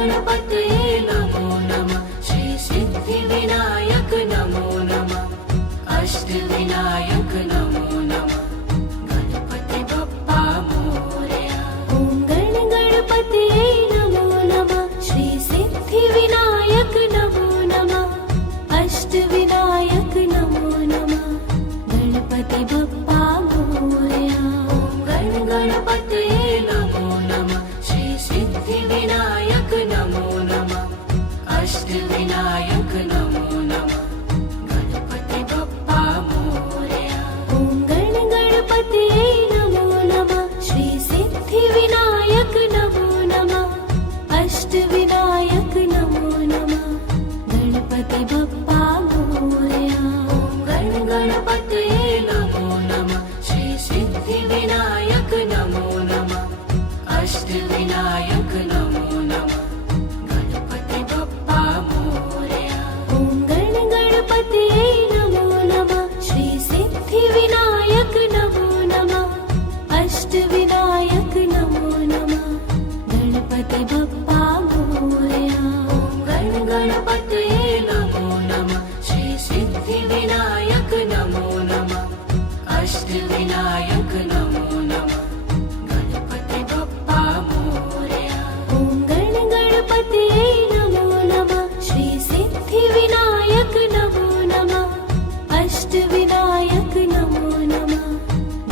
गणपतये नमो नमः। श्री सिद्धिविनायक नमो नमः। अष्टविनायक नमो नमः। गणपति बप्पा मोरया। ॐ गणपतये नमो नमः। श्री सिद्धिविनायक नमो नमः। अष्टविनायक नमो नमः। गणपति बप्पा मोरया। ॐ गणपतये नमो नमः। श्री सिद्धिविनायक नमो नमः। अष्टविनायक नमो नमः। गणपति बप्पा मोरया। ॐ गणपतये नमो नमः। श्री सिद्धिविनायक नमो नमः। अष्टविनायक नमो नमः। गणपति बप्पा मोरया। ॐ गणपतये नमो नमः। श्री सिद्धिविनायक नमो नमः। अष्टविनायक नमो नमः। गणपति बप्पा मोरया। ॐ गणपतये नमो नमः। श्री सिद्धिविनायक नमो नमः। अष्टविनायक नमो नमः। गणपति बप्पा मोरया। ॐ गणपतये नमो नमः। श्री सिद्धिविनायक नमो नमः। अष्टविनायक नमो नमः। गणपति बप्पा मोरया। ॐ गणपतये नमो नमः। श्री सिद्धिविनायक नमो नमः। अष्टविनायक नमो नमः।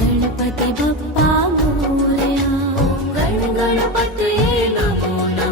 गणपति बप्पा मोरया। ॐ गणपतये नमो नमः।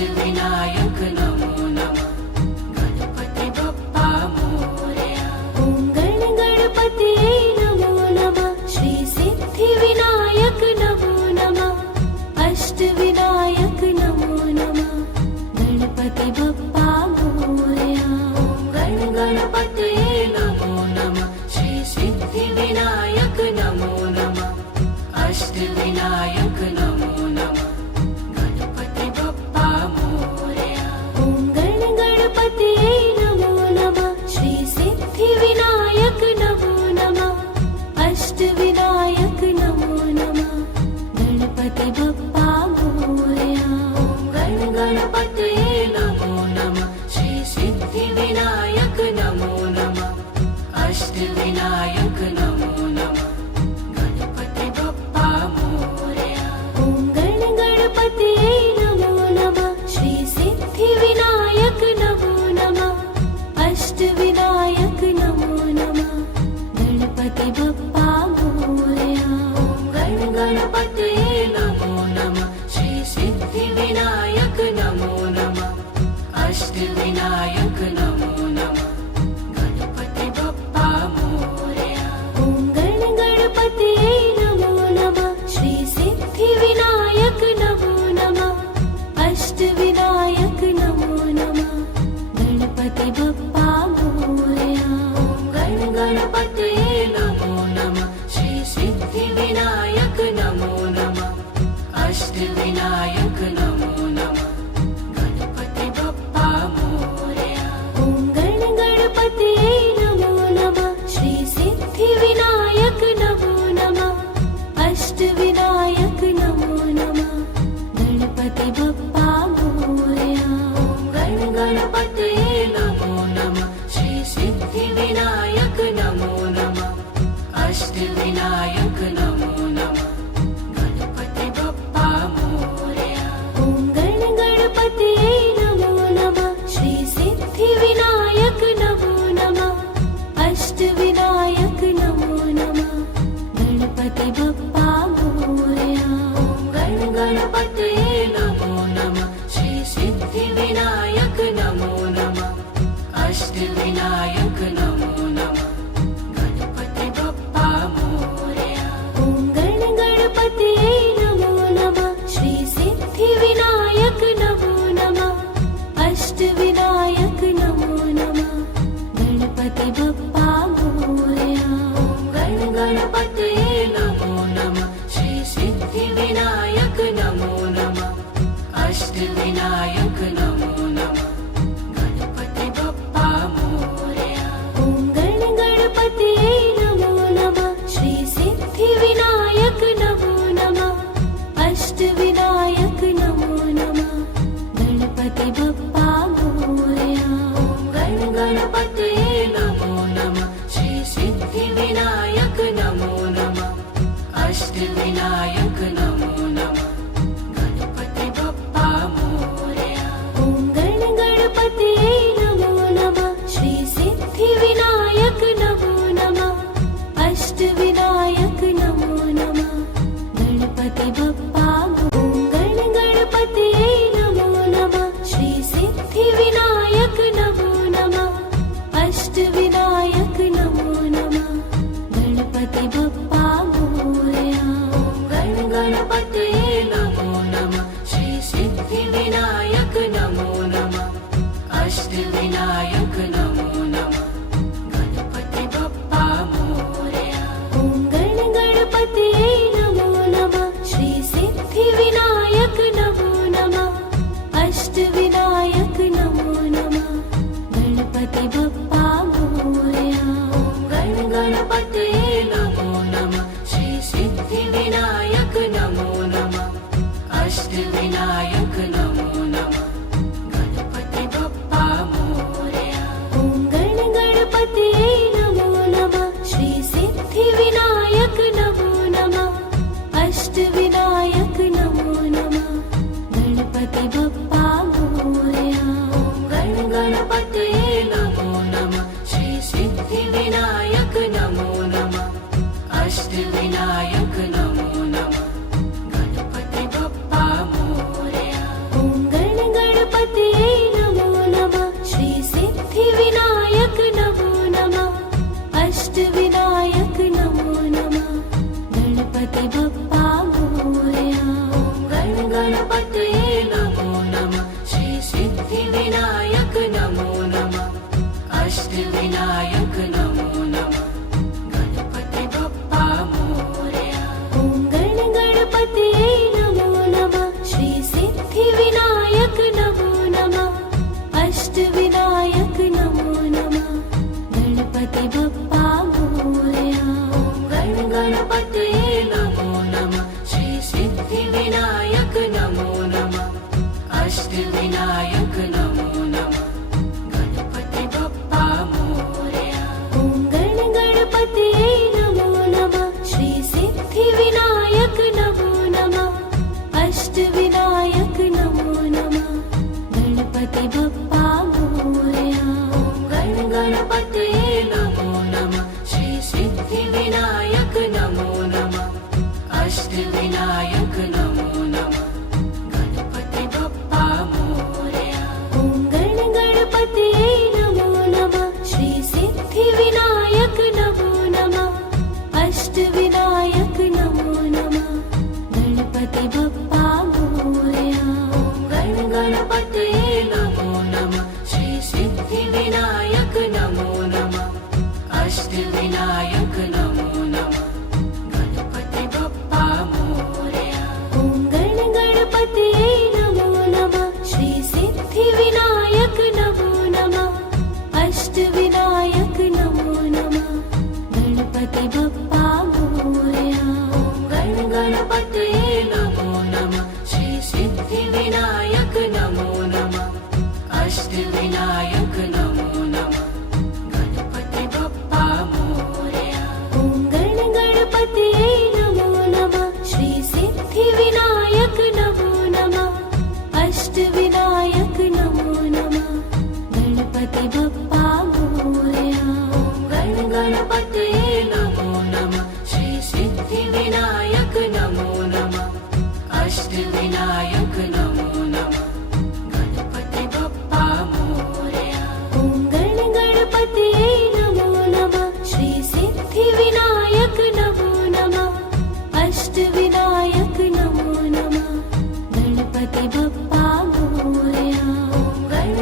अष्टविनायक नमो नमः गणपति बप्पा मोरया ॐ गण गणपतये नमो नमः श्री सिद्धिविनायक नमो नमः अष्टविनायक नमो नमः गणपति बप्पा मोरया ॐ गण गणपतये नमो नमः श्री सिद्धिविनायक नमो नमः अष्टविनायक नमो नमः गणपति बप्पा मोरया ॐ गण गणपतये नमो नमः श्री सिद्धिविनायक नमो नमः अष्टविनायक नमो नमः गणपति बप्पा मोरया ॐ गण गणपतये नमो नमः श्री सिद्धिविनायक नमो नमः अष्टविनायक नमो नमः गणपति बप्पा मोरया ॐ गण गणपतये नमो नमः श्री सिद्धिविनायक नमो नमः अष्टविनायक नमो नमः गणपति बप्पा मोरया ॐ गण गणपतये नमो नमः श्री सिद्धिविनायक नमो नमः अष्टविनायक नमो नमः गणपति बप्पा मोरया ॐ गण गणपतये नमो नमः श्री सिद्धिविनायक नमो नमः अष्टविनायक नमो नमः गणपति बप्पा मोरया ॐ गण गणपतये नमो नमः श्री सिद्धिविनायक नमो नमः अष्टविनायक नमो नमः गणपति बप्पा मोरया ॐ गण गणपतये नमो नमः श्री सिद्धिविनायक नमो नमः अष्टविनायक नमो नमः गणपति बप्पा मोरया ॐ गण गणपतये नमो नमः श्री सिद्धिविनायक नमो नमः अष्टविनायक नमो नमः गणपति बप्पा मोरया ॐ गण गणपतये नमो नमः श्री सिद्धिविनायक नमो नमः अष्टविनायक नमो नमः गणपति बप्पा मोरया ॐ गण गणपतये नमो नमः श्री सिद्धिविनायक नमो नमः अष्टविनायक नमो नमः गणपति बप्पा मोरया ॐ गण गणपतये नमो नमः श्री सिद्धिविनायक नमो नमः अष्टविनायक नमो नमः गणपति बप्पा मोरया ॐ गण गणपतये नमो नमः श्री सिद्धिविनायक नमो नमः अष्टविनायक नमो नमः गणपति बप्पा मोरया ॐ गण गणपतये नमो नमः श्री सिद्धिविनायक नमो नमः अष्टविनायक नमो नमः गणपति बप्पा मोरया ॐ गण गणपतये नमो नमः श्री सिद्धिविनायक नमो नमः अष्टविनायक नमो नमः गणपति बप्पा मोरया गणपतये नमो नमः श्री सिद्धिविनायक नमो नमः अष्टविनायक नमो नमः गणपति बप्पा मोरया ॐ गणपतये नमो नमः श्री सिद्धिविनायक नमो नमः अष्टविनायक नमो नमः गणपति बप्पा मोरया गणपतये नमो नमः श्री सिद्धिविनायक नमो नमः अष्टविनायक नमो नमः गणपति बप्पा मोरया ॐ गणपतये नमो नमः श्री सिद्धिविनायक नमो नमः अष्टविनायक नमो नमः गणपति बप्पा मोरया गणपतये नमो नमः श्री सिद्धिविनायक नमो नमः अष्टविनायक नमो नमः गणपति बप्पा मोरया ॐ गणपतये नमो नमः श्री सिद्धिविनायक नमो नमः अष्टविनायक नमो नमः गणपति बप्पा मोरया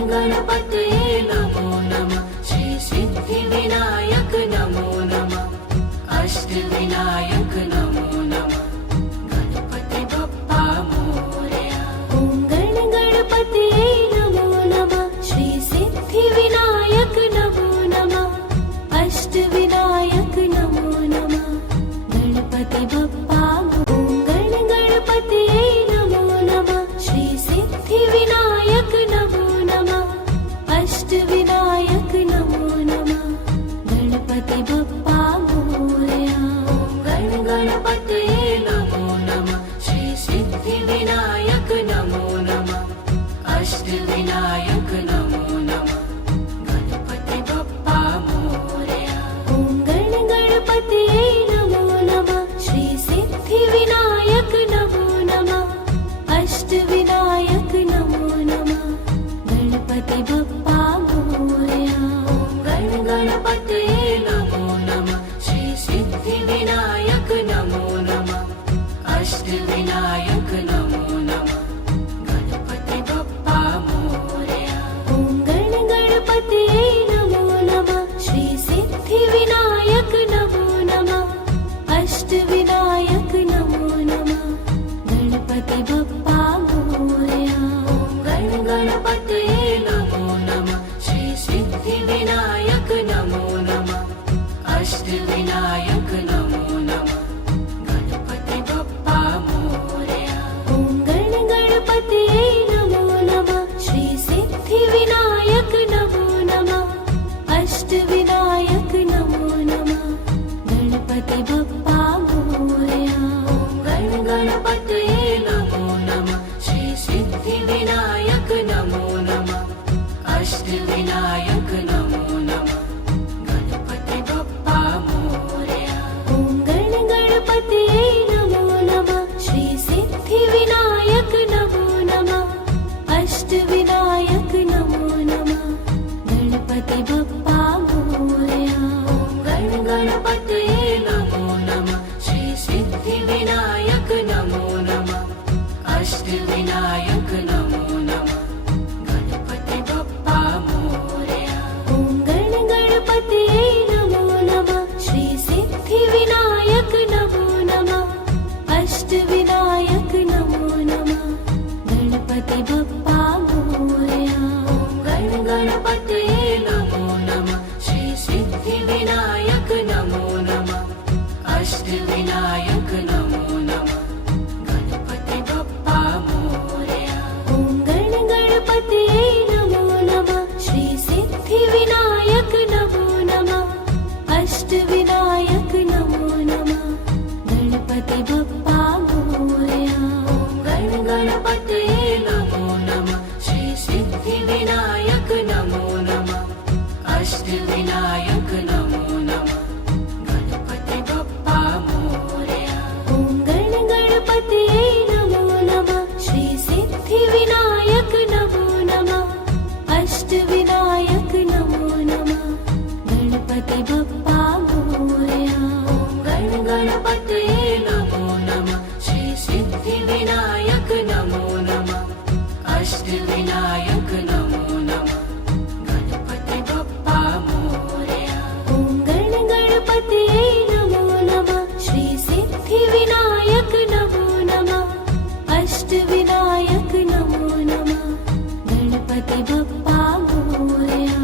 गणपतये नमो नमः श्री सिद्धिविनायक नमो नमः अष्टविनायक नमो नमः गणपति बप्पा मोरया ॐ गणपतये नमो नमः श्री सिद्धिविनायक नमो नमः अष्टविनायक नमो नमः गणपति बप्पा ॐ गणपतये नमो नमः श्री सिद्धिविनायक नमो नमः अष्टविनायक नमो नमः गणपति बप्पा मोरया गणपतये नमो नमः श्री सिद्धिविनायक नमो नमः अष्टविनायक नमो नमः गणपति बप्पा मोरया ॐ गणपतये नमो नमः श्री सिद्धिविनायक नमो नमः अष्टविनायक नमो नमः गणपति बप्पा मोरया गणपतये नमो नमः श्री सिद्धिविनायक नमो नमः अष्टविनायक नमो नमः गणपति बप्पा मोरया ॐ गणपतये नमो नमः श्री सिद्धिविनायक नमो नमः अष्टविनायक नमो नमः गणपति बप्पा मोरया गणपतये नमो नमः श्री सिद्धिविनायक नमो नमः अष्टविनायक नमो नमः गणपति बप्पा मोरया ॐ गणपतये नमो नमः श्री सिद्धिविनायक नमो नमः अष्टविनायक नमो नमः गणपति बप्पा मोरया गणपतये नमो नमः श्री सिद्धिविनायक नमो नमः अष्टविनायक नमो नमः गणपति बप्पा मोरया ॐ गणपतये नमो नमः श्री सिद्धिविनायक नमो नमः अष्टविनायक नमो नमः गणपति बप्पा मोरया गणपतये नमो नमः श्री सिद्धिविनायक नमो नमः अष्टविनायक नमो नमः गणपति बप्पा मोरया ॐ गणपतये नमो नमः श्री सिद्धिविनायक नमो नमः अष्टविनायक नमो नमः गणपति बप्पा मोरया गणपतये नमो नमः श्री सिद्धिविनायक नमो नमः अष्टविनायक नमो नमः गणपति बप्पा मोरया ॐ गणपतये नमो नमः श्री सिद्धिविनायक नमो नमः अष्टविनायक नमो नमः गणपति बप्पा मोरया गणपतये नमो नमः श्री सिद्धिविनायक नमो नमः अष्टविनायक नमो नमः गणपति बप्पा मोरया ॐ अष्टविनायक नमो नमः गणपति बप्पा मोरया। ॐ गणपतये नमो नमः श्री सिद्धिविनायक नमो नमः अष्टविनायक नमो नमः गणपति बप्पा मोरया।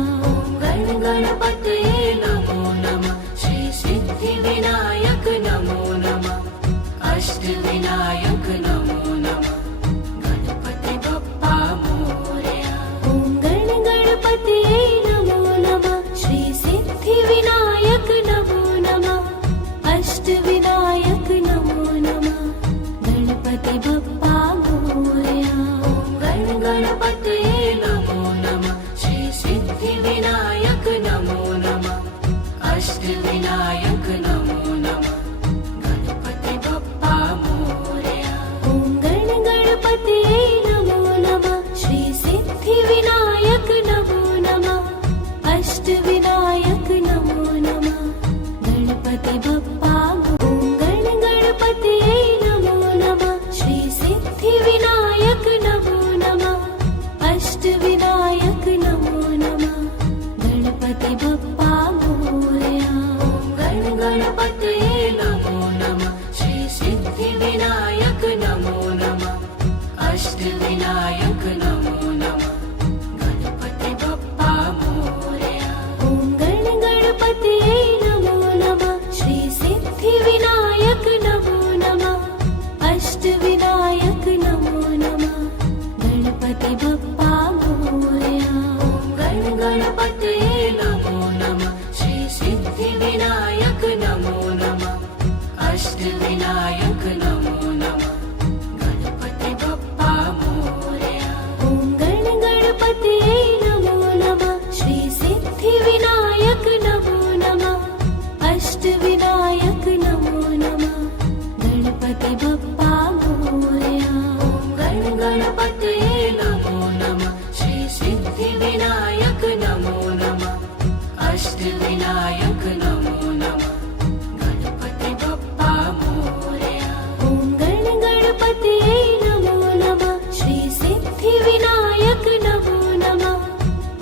गणपतये नमो नमः श्री सिद्धिविनायक नमो नमः अष्टविनायक नमो नमः गणपति बप्पा मोरया। ॐ गणपतये नमो नमः श्री सिद्धिविनायक नमो नमः अष्टविनायक नमो नमः गणपति बप्पा मोरया। गणपतये नमो नमः श्री सिद्धिविनायक नमो नमः अष्टविनायक नमो नमः गणपति बप्पा मोरया। ॐ गणपतये नमो नमः श्री सिद्धिविनायक नमो नमः अष्टविनायक नमो नमः गणपति बप्पा ॐ गणपतये नमो नमः श्री सिद्धिविनायक नमो नमः अष्टविनायक नमो नमः गणपति बप्पा मोरया। गणपतये नमो नमः श्री सिद्धिविनायक नमो नमः अष्टविनायक नमो नमः गणपति बप्पा मोरया। ॐ गणपतये नमो नमः श्री सिद्धिविनायक नमो नमः अष्टविनायक नमो नमः गणपति बप्पा मोरया। गणपतये नमो नमः श्री सिद्धिविनायक नमो नमः अष्टविनायक नमो नमः गणपति बप्पा मोरया। ॐ गणपतये नमो नमः श्री सिद्धिविनायक नमो नमः अष्टविनायक नमो नमः गणपति बप्पा मोरया। गणपतये नमो नमः श्री सिद्धिविनायक नमो नमः अष्टविनायक नमो नमः गणपति बप्पा मोरया। ॐ गणपतये नमो नमः श्री सिद्धिविनायक नमो नमः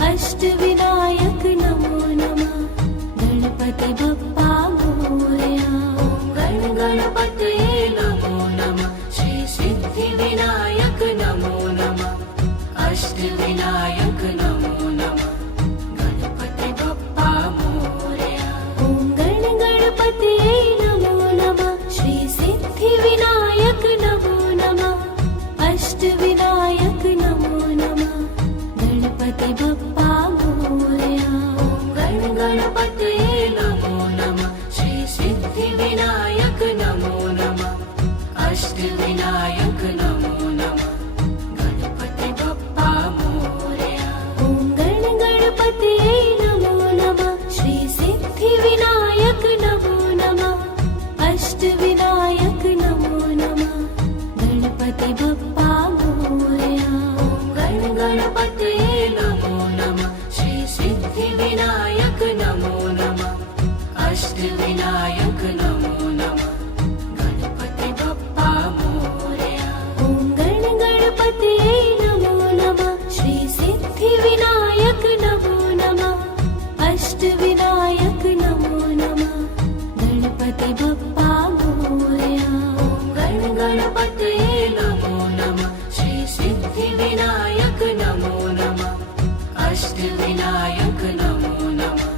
अष्टविनायक नमो नमः गणपति बप्पा मोरया। गणपतये नमो नमः श्री सिद्धिविनायक नमो नमः अष्टविनायक नमो नमः गणपति बप्पा मोरया। ॐ गणपतये नमो नमः श्री सिद्धिविनायक नमो नमः अष्टविनायक नमो नमः गणपति बप्पा मोरया। गणपतये नमो नमः श्री सिद्धिविनायक नमो नमः अष्टविनायक नमो नमः गणपति बप्पा मोरया। ॐ गणपतये नमो नमः श्री सिद्धिविनायक नमो नमः अष्टविनायक नमो नमः गणपति बप्पा मोरया। गणपतये नमो नमः श्री सिद्धिविनायक नमो नमः अष्टविनायक नमो नमः गणपति बप्पा मोरया। ॐ गणपतये नमो नमः श्री सिद्धिविनायक नमो नमः अष्टविनायक नमो नमः गणपति बप्पा मोरया। गणपतये नमो नमः श्री सिद्धिविनायक नमो नमः अष्टविनायक नमो नमः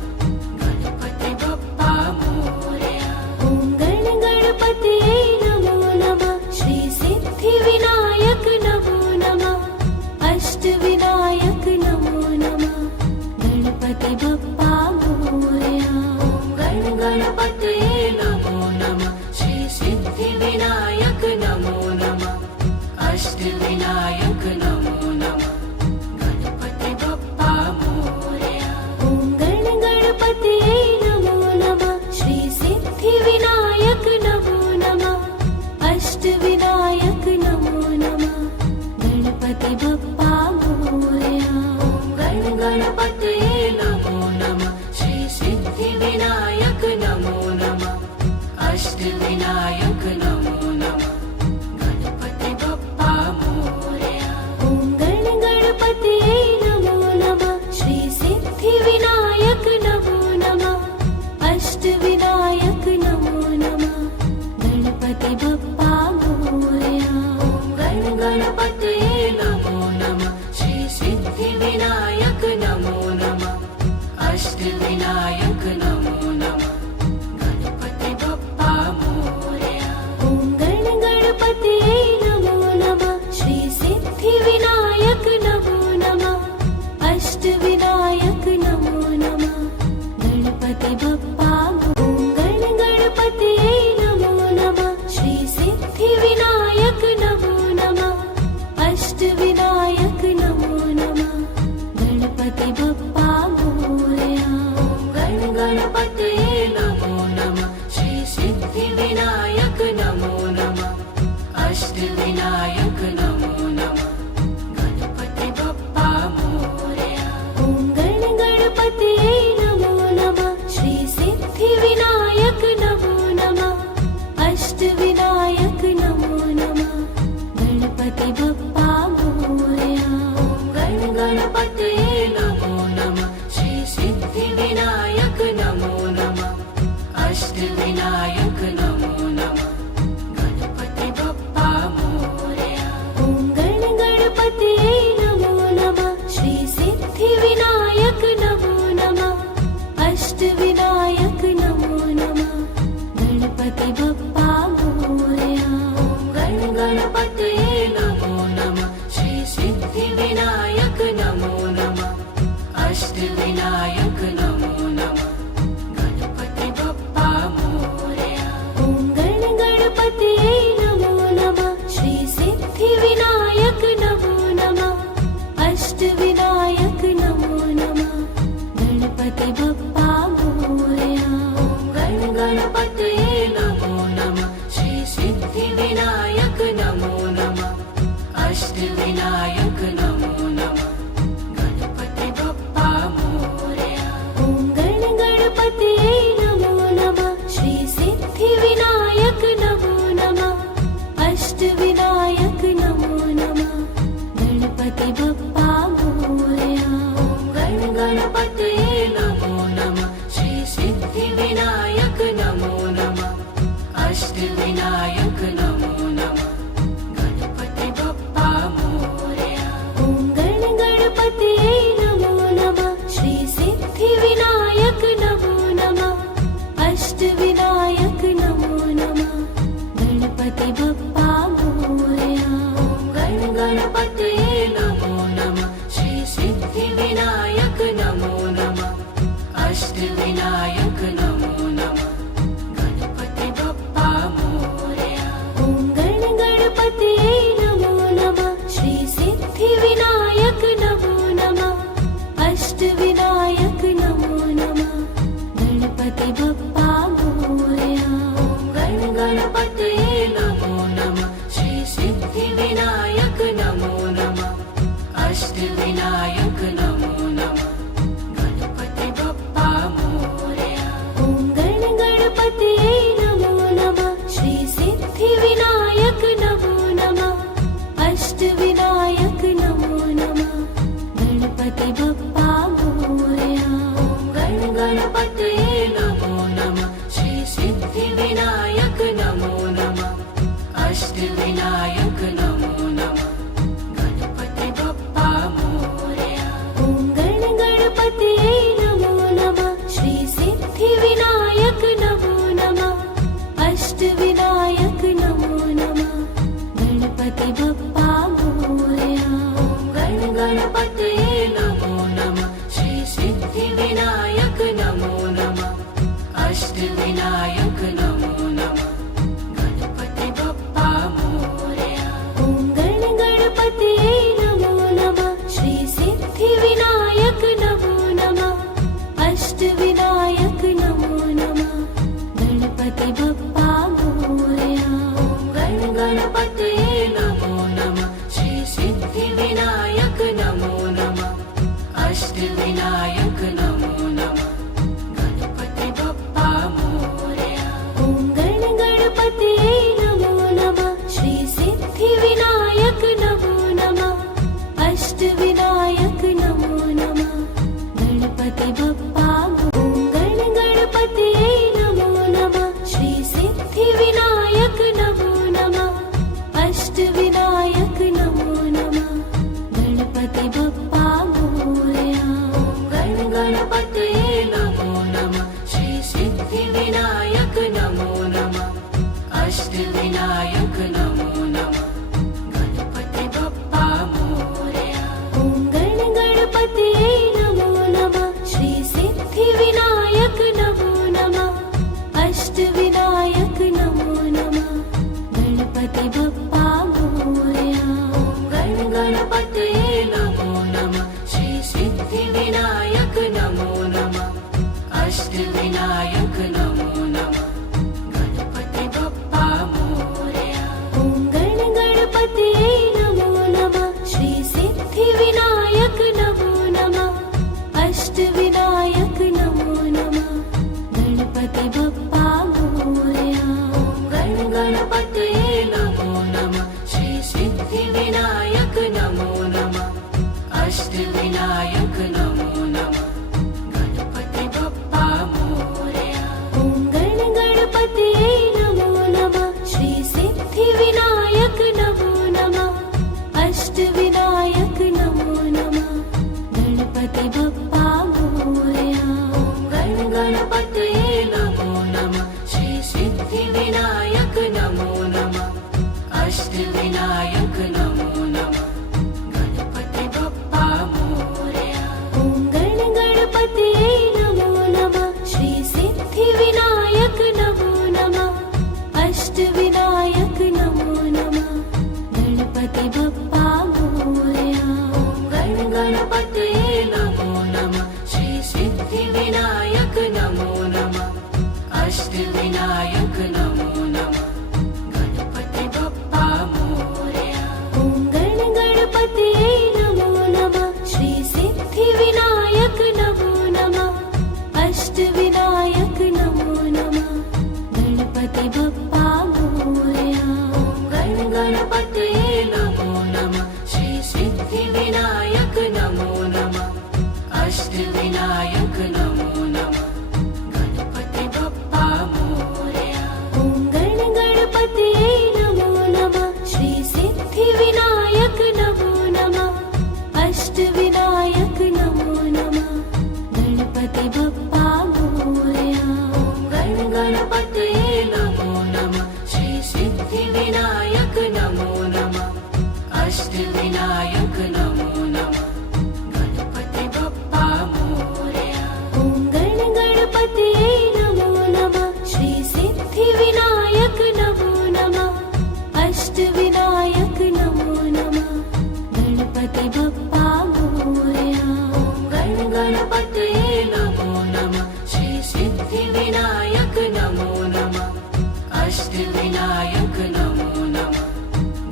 गणपति बप्पा मोरया। ॐ गणपतये नमो नमः श्री सिद्धिविनायक नमो नमः अष्टविनायक नमो नमः गणपति बप्पा मोरया। गणपतये नमो नमः श्री सिद्धिविनायक नमो नमः अष्टविनायक नमो नमः गणपति बप्पा मोरया। ॐ गणपतये नमो नमः श्री सिद्धिविनायक नमो नमः अष्टविनायक नमो नमः गणपति बप्पा मोरया। गणपतये नमो नमः श्री सिद्धिविनायक नमो नमः अष्टविनायक नमो नमः गणपति बप्पा मोरया। ॐ बप्पा मोरया। ॐ गण गणपतये नमो नमः। श्री सिद्धिविनायक नमो नमः। अष्टविनायक नमो नमः। गणपति बप्पा मोरया। ॐ गण गणपतये नमो नमः। श्री सिद्धिविनायक नमो नमः। अष्टविनायक नमो नमः। गणपति बप्पा मोरया। ॐ गण गणपतये नमो नमः। श्री सिद्धिविनायक नमो नमः। अष्टविनायक नमो नमः। गणपति बप्पा मोरया। ॐ गण गणपतये नमो नमः। श्री सिद्धिविनायक नमो नमः। अष्टविनायक नमो नमः। गणपति बप्पा मोरया। ॐ गण गणपतये नमो नमः। श्री सिद्धिविनायक नमो नमः। अष्टविनायक नमो नमः। गणपति बप्पा मोरया। ॐ गण गणपतये नमो नमः। श्री सिद्धिविनायक नमो नमः। अष्टविनायक नमो नमः। गणपति बप्पा मोरया। ॐ गण गणपतये नमो नमः। श्री सिद्धिविनायक नमो नमः। अष्टविनायक नमो नमः। गणपति बप्पा मोरया। ॐ गण गणपतये नमो नमः। श्री सिद्धिविनायक नमो नमः। अष्टविनायक नमो नमः। गणपति बप्पा मोरया। ॐ गण गणपतये नमो नमः। श्री सिद्धिविनायक नमो नमः। अष्टविनायक नमो नमः। गणपति बप्पा मोरया। ॐ गण गणपतये नमो नमः। श्री सिद्धिविनायक नमो नमः। अष्टविनायक नमो नमः। गणपति बप्पा मोरया। ॐ गण गणपतये नमो नमः। श्री सिद्धिविनायक नमो नमः। अष्टविनायक नमो नमः। गणपति बप्पा मोरया। ॐ गण गणपतये नमो नमः। श्री सिद्धिविनायक नमो नमः। अष्टविनायक नमो नमः। गणपति बप्पा ॐ गण गणपतये नमो नमः। श्री सिद्धिविनायक नमो नमः। अष्टविनायक नमो नमः। गणपति बप्पा मोरया। ॐ गण गणपतये नमो नमः। श्री सिद्धिविनायक नमो नमः। अष्टविनायक नमो नमः। गणपति बप्पा मोरया। ॐ गण गणपतये नमो नमः। श्री सिद्धिविनायक नमो नमः। अष्टविनायक नमो नमः। गणपति बप्पा मोरया। ॐ गण गणपतये नमो नमः। श्री सिद्धिविनायक नमो नमः। अष्टविनायक नमो नमः। गणपति बप्पा मोरया। ॐ गण गणपतये नमो नमः। श्री सिद्धिविनायक नमो नमः। अष्टविनायक नमो नमः। गणपति बप्पा मोरया। ॐ गण गणपतये नमो नमः। श्री सिद्धिविनायक नमो नमः। अष्टविनायक नमो नमः। गणपति बप्पा मोरया। ॐ गण गणपतये नमो नमः। श्री सिद्धिविनायक नमो नमः। अष्टविनायक नमो नमः। गणपति बप्पा मोरया। ॐ गण गणपतये नमो नमः। श्री सिद्धिविनायक नमो नमः। अष्टविनायक नमो नमः। गणपति बप्पा मोरया। ॐ गण गणपतये नमो नमः। श्री सिद्धिविनायक नमो नमः। अष्टविनायक नमो नमः। गणपति बप्पा मोरया। ॐ गण गणपतये नमो नमः। श्री सिद्धिविनायक नमो नमः। अष्टविनायक नमो नमः। गणपति बप्पा मोरया। ॐ गण गणपतये नमो नमः। श्री सिद्धिविनायक नमो नमः। अष्टविनायक नमो नमः। गणपति बप्पा मोरया। ॐ गण गणपतये नमो नमः। श्री सिद्धिविनायक नमो नमः अष्टविनायक नमो नमः गणपति बप्पा मोरया। ॐ गण गणपतये नमो नमः श्री सिद्धिविनायक नमो नमः अष्टविनायक नमो नमः गणपति बप्पा मोरया। गण गणपतये नमो नमः श्री सिद्धिविनायक नमो नमः अष्टविनायक नमो नमः गणपति बप्पा मोरया। ॐ गण गणपतये नमो नमः श्री सिद्धिविनायक नमो नमः अष्टविनायक नमो नमः गणपति बप्पा मोरया। गण गणपतये नमो नमः श्री सिद्धिविनायक नमो नमः अष्टविनायक नमो नमः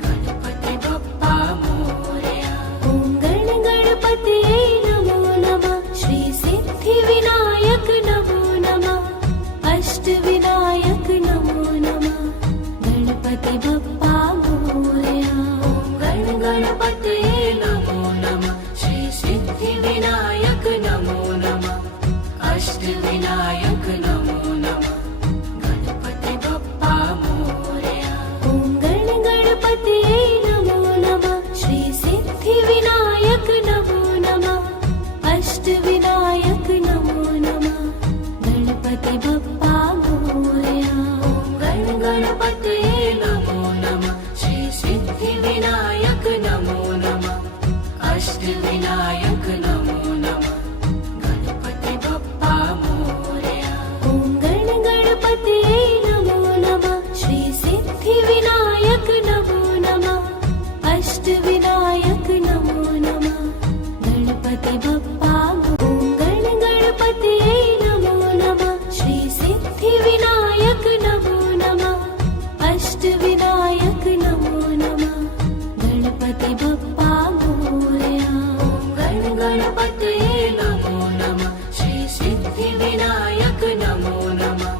गणपति बप्पा मोरया। ॐ गण गणपतये नमो नमः श्री सिद्धिविनायक नमो नमः अष्टविनायक नमो नमः गणपति बप्पा मोरया। गण गणपतये नमो नमः श्री सिद्धिविनायक नमो नमः अष्टविनायक नमो नमः गणपति बप्पा मोरया। ॐ गण गणपतये नमो नमः श्री सिद्धिविनायक नमो नमः अष्टविनायक नमो नमः गणपति बप्पा मोरया। गण गणपतये नमो नमः श्री सिद्धिविनायक नमो नमः अष्टविनायक नमो नमः गणपति बप्पा मोरया। ॐ गण गणपतये नमो नमः श्री सिद्धिविनायक नमो नमः अष्टविनायक नमो नमः गणपति बप्पा ॐ गण गणपतये नमो नमः श्री सिद्धिविनायक नमो नमः अष्टविनायक नमो नमः गणपति बप्पा मोरया। गण गणपतये नमो नमः श्री सिद्धिविनायक नमो नमः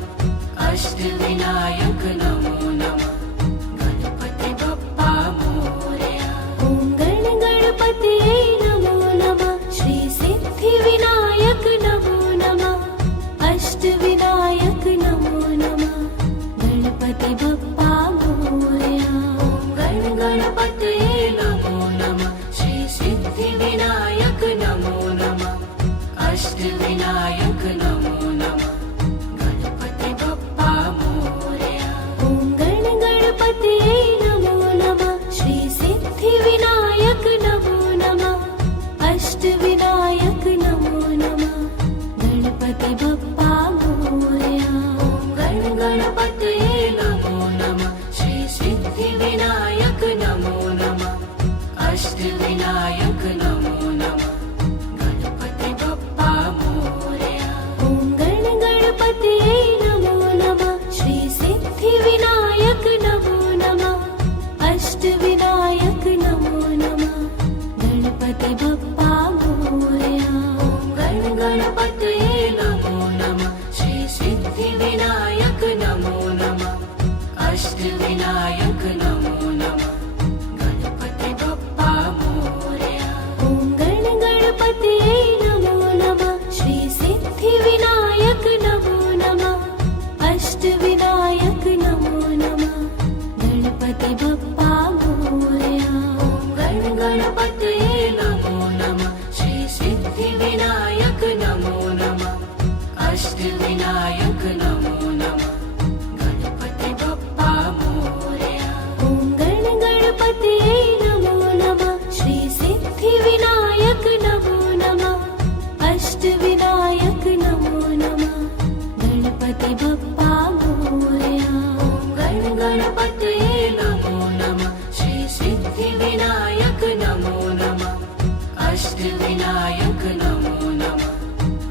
अष्टविनायक नमो नमः गणपति बप्पा मोरया। ॐ गण गणपतये नमो नमः श्री सिद्धिविनायक नमो नमः अष्टविनायक नमो नमः गणपति बप्पा मोरया। गण गणपतये नमो नमः श्री सिद्धिविनायक नमो नमः अष्टविनायक नमो नमः गणपति बप्पा मोरया। ॐ गण गणपतये नमो नमः श्री सिद्धिविनायक नमो नमः अष्टविनायक नमो नमः गणपति बप्पा मोरया। गण गणपतये नमो नमः श्री सिद्धिविनायक नमो नमः अष्टविनायक नमो नमः गणपति बप्पा मोरया। ॐ गण गणपतये नमो नमः श्री सिद्धिविनायक नमो नमः अष्टविनायक नमो नमः गणपति बप्पा मोरया। गण गणपतये नमो नमः श्री सिद्धिविनायक नमो नमः अष्टविनायक नमो नमः गणपति बप्पा मोरया। ॐ गण गणपतये नमो नमः श्री सिद्धिविनायक नमो नमः अष्टविनायक नमो नमः गणपति बप्पा मोरया। गण गणपतये नमो नमः श्री सिद्धिविनायक नमो नमः अष्टविनायक नमो नमः गणपति बप्पा मोरया। ॐ गण गणपतये नमो नमः श्री सिद्धिविनायक नमो नमः अष्टविनायक नमो नमः गणपति बप्पा मोरया। गण गणपतये नमो नमः श्री सिद्धिविनायक नमो नमः अष्टविनायक नमो नमः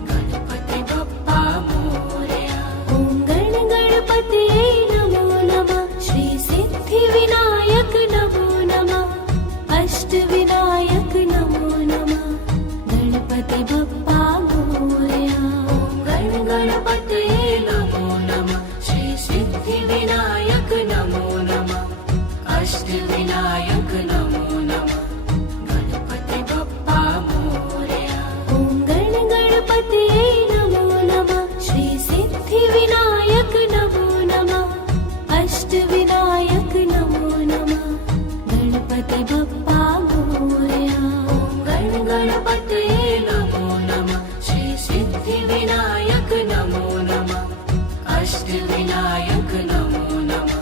गणपति बप्पा मोरया। ॐ गण गणपतये नमो नमः श्री सिद्धिविनायक नमो नमः अष्टविनायक नमो नमः गणपति बप्पा मोरया। गण गणपतये नमो नमः श्री सिद्धिविनायक नमो नमः अष्टविनायक नमो नमः गणपति बप्पा गणपतये नमो नमः श्री सिद्धिविनायक नमो नमः अष्टविनायक नमो नमः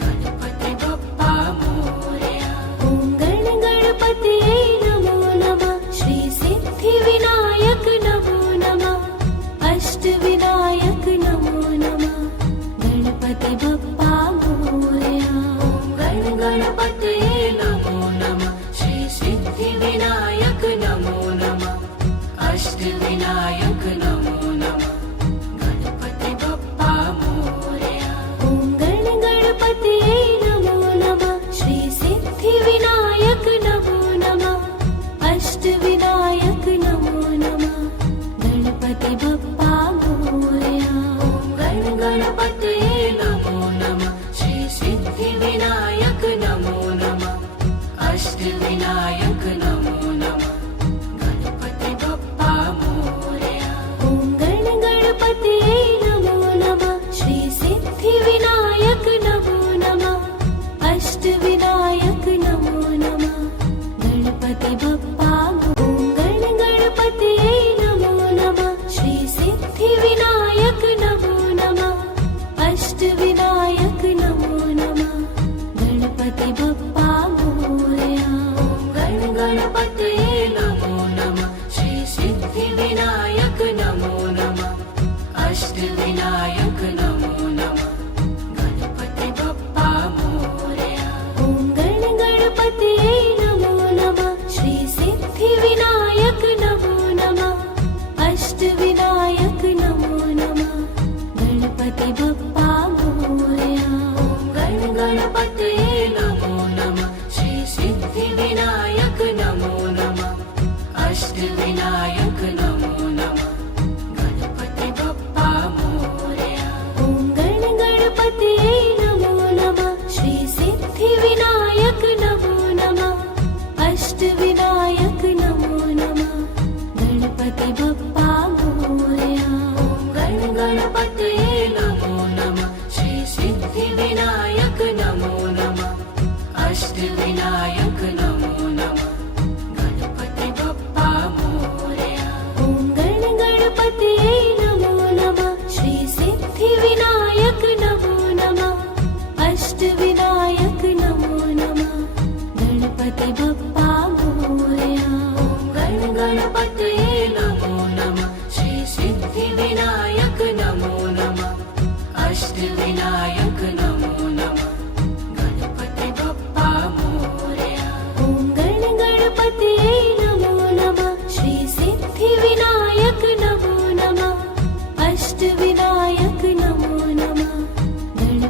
गणपति बप्पा मोरया। ॐ गणपतये नमो नमः श्री सिद्धिविनायक नमो नमः अष्टविनायक नमो नमः गणपति बप्पा मोरया। ॐ गणपतये नमो नमः श्री सिद्धिविनायक नमो नमः अष्टविनायक नमो नमः गणपति बप्पा मोरया। ॐ गणपतये नमो नमः श्री सिद्धिविनायक नमो नमः अष्टविनायक नमो नमः गणपति बप्पा मोरया। ॐ गणपतये नमो नमः श्री सिद्धिविनायक नमो नमः अष्टविनायक नमो नमः गणपति बप्पा मोरया। ॐ गणपतये नमो नमः श्री सिद्धिविनायक नमो नमः अष्टविनायक नमो नमः गणपति बप्पा। ॐ गणपतये नमो नमः श्री सिद्धिविनायक नमो नमः अष्टविनायक नमो नमः गणपति बप्पा मोरया। ॐ गणपतये नमो नमः श्री सिद्धिविनायक नमो नमः अष्टविनायक नमो नमः गणपति बप्पा मोरया। ॐ गणपतये नमो नमः श्री सिद्धिविनायक नमो नमः अष्टविनायक नमो नमः गणपति बप्पा मोरया। ॐ गणपतये नमो नमः श्री सिद्धिविनायक नमो नमः अष्टविनायक नमो नमः गणपति बप्पा मोरया। ॐ गणपतये नमो नमः श्री सिद्धिविनायक नमो नमः अष्टविनायक नमो नमः गणपति बप्पा मोरया। ॐ गणपतये नमो नमः श्री सिद्धिविनायक नमो नमः अष्टविनायक नमो नमः गणपति बप्पा मोरया। ॐ गणपतये नमो नमः श्री सिद्धिविनायक नमो नमः अष्टविनायक नमो नमः गणपति बप्पा।